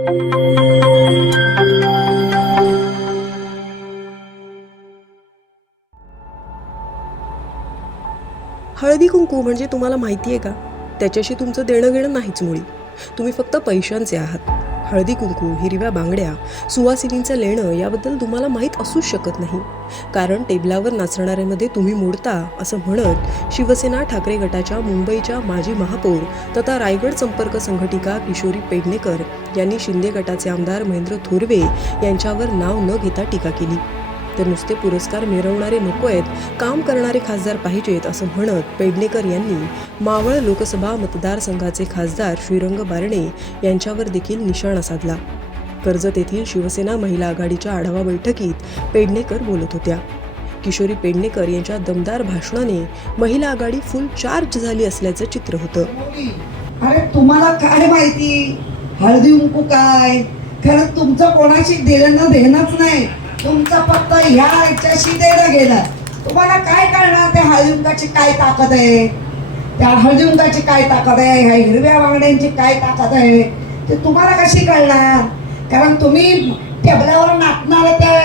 हळदी कुंकू म्हणजे तुम्हाला माहिती आहे का? त्याच्याशी तुमचं देणं घेणं नाहीच मुळी. तुम्ही फक्त पैशांचे आहात. हळदी कुंकू हिरव्या बांगड्या सुवासिनींचं लेणं याबद्दल तुम्हाला माहीत असूच शकत नाही. कारण टेबलावर नाचणाऱ्यामध्ये तुम्ही मोडता असं म्हणत शिवसेना ठाकरे गटाच्या मुंबईच्या माजी महापौर तथा रायगड संपर्क संघटिका किशोरी पेडणेकर यांनी शिंदे गटाचे आमदार महेंद्र थोरवे यांच्यावर नाव न घेता टीका केली. तर नुसते पुरस्कार मिरवणारे नको आहेत काम करणारे खासदार पाहिजेत असं म्हणत पेडणेकर यांनी मावळ लोकसभा मतदारसंघाचे खासदार श्रीरंग बारणे यांच्यावर देखील निशाणा साधला. कर्जत येथील शिवसेना महिला आघाडीच्या आढावा बैठकीत पेडणेकर बोलत होत्या. किशोरी पेडणेकर यांच्या दमदार भाषणाने महिला आघाडी फुल चार्ज झाली असल्याचं चित्र होतं. अरे तुम्हाला काय माहिती? हळदी उंकू काय? खरं तुमचं कोणाशी देणं देणंच नाही. तुमचा फक्त ह्या याच्याशी देणं गेलं तुम्हाला काय कळणार त्या हळदुंकाची काय ताकद आहे? त्या हळदुंकाची काय ताकद आहे? ह्या हिरव्या बांगड्यांची काय ताकद आहे? ते तुम्हाला कशी कळणार? कारण तुम्ही टेबलावर नाचणार त्या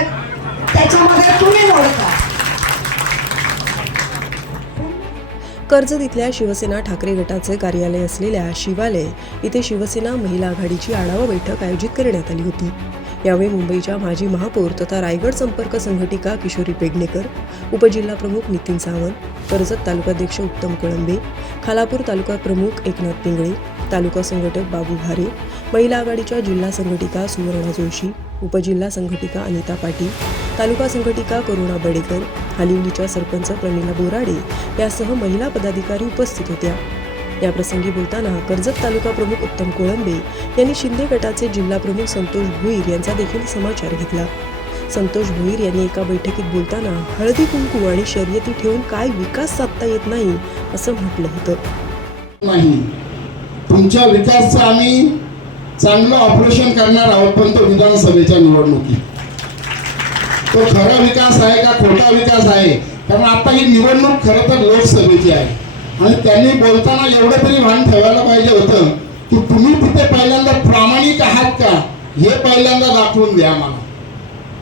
त्याच्यामध्ये तुम्ही मोडता. कर्जत इथल्या शिवसेना ठाकरे गटाचे कार्यालय असलेल्या शिवालय इथे शिवसेना महिला आघाडीची आढावा बैठक आयोजित करण्यात आली होती. यावेळी मुंबईच्या माजी महापौर तथा रायगड संपर्क संघटिका किशोरी पेडणेकर उपजिल्हाप्रमुख नितीन सावंत कर्जत तालुकाध्यक्ष उत्तम कळंबे खालापूर तालुका प्रमुख एकनाथ पिंगळे तालुका संघटक बाबू भारे महिला आघाडीच्या जिल्हा संघटिका सुवर्णा जोशी उपजिल्हा संघटिका अनिता पाटील तालुका संघटिका करुणा बडेकर हालिवलीच्या सरपंच प्रमिला बोराडे यासह महिला पदाधिकारी उपस्थित होत्या. याप्रसंगी बोलताना कर्जत तालुका प्रमुख उत्तम कोळंबे यांनी शिंदे गटाचे जिल्हा प्रमुख संतोष भुईर यांचा देखील समाचार घेतला. संतोष भुईर यांनी एका बैठकीत बोलताना हळदी कुंकू आणि शर्यती ठेवून काय विकास साधता येत नाही? असं म्हटलं होतं. नाही. तुमच्या विकासचं आम्ही चांगलं ऑपरेशन करणार आहोत पण तो विधानसभेच्या निवडणुकीत. तो खरा विकास आहे का खोटा विकास आहे? कारण आता ही निवडणूक खरं तर लोकसभेची आहे. आणि त्यांनी बोलताना एवढं तरी भान ठेवायला पाहिजे होतं की तुम्ही तिथे पहिल्यांदा प्रामाणिक आहात का हे पहिल्यांदा दाखवून द्या मला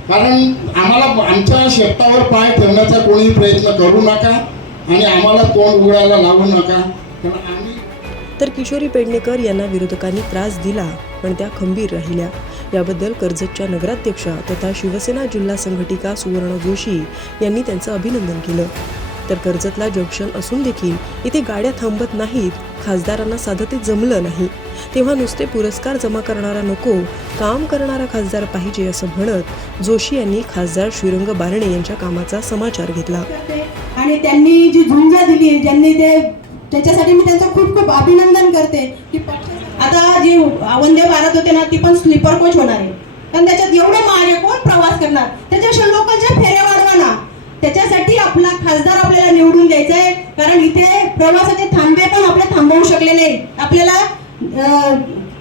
कारण आम्हाला आमच्या शेपटावर पाय ठेवण्याचा कोणी प्रयत्न करू नका आणि आम्हाला तोंड उघडायला लावू नका. कारण आम्ही तर किशोरी पेडणेकर यांना विरोधकांनी त्रास दिला पण त्या खंबीर राहिल्या. याबद्दल कर्जतच्या नगराध्यक्षा तथा शिवसेना जिल्हा संघटिका सुवर्ण जोशी यांनी त्यांचं अभिनंदन केलं. तर कर्जतला जंक्शन असून देखील इथे गाड्या थांबत नाहीत खासदारांना साधं ते जमलं नाही. तेव्हा नुसते पुरस्कार जमा करणारा नको काम करणारा खासदार पाहिजे असं म्हणत जोशी यांनी खासदार श्रीरंग बारणे यांच्या कामाचा समाचार घेतला. आणि त्यांनी जी झुंज दिली ज्यांनी ते त्याच्यासाठी मी त्यांचं खूप खूप अभिनंदन करते. की आता जी वंदे भारत होते ना ती पण स्लीपर कोच होणार आहे. कारण त्याच्यात एवढे महाग कोण प्रवास करणार? त्याच्यापेक्षा लोकलच्या फेऱ्या वाढवा ना त्याच्यासाठी आपला खासदार आपल्याला निवडून द्यायचा आहे कारण इथे प्रवासाचे थांबे पण आपले थांबवू शकले नाही. आपल्याला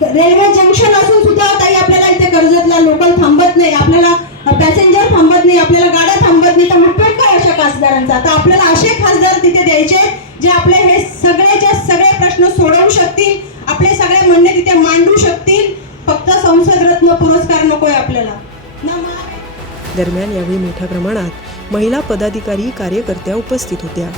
रेल्वे जंक्शन असून सुद्धा ताई आपल्याला इथे कर्जतला लोकल थांबत नाही. आपल्याला पॅसेंजर थांबत नाही. आपल्याला गाड्या थांबत नाही. तर उपयोग काय अशा खासदारांचा? तर आपल्याला असे खासदार तिथे द्यायचे जे आपले हे सगळ्याच्या सगळे प्रश्न सोडवू शकतील. आपले सगळे म्हणणे तिथे मांडू शकतील. फक्त संसद रत्न पुरस्कार नकोय आपल्याला. दरम्यान यावेळी मोठ्या प्रमाणात महिला पदाधिकारी कार्यकर्त्या उपस्थित होत्या.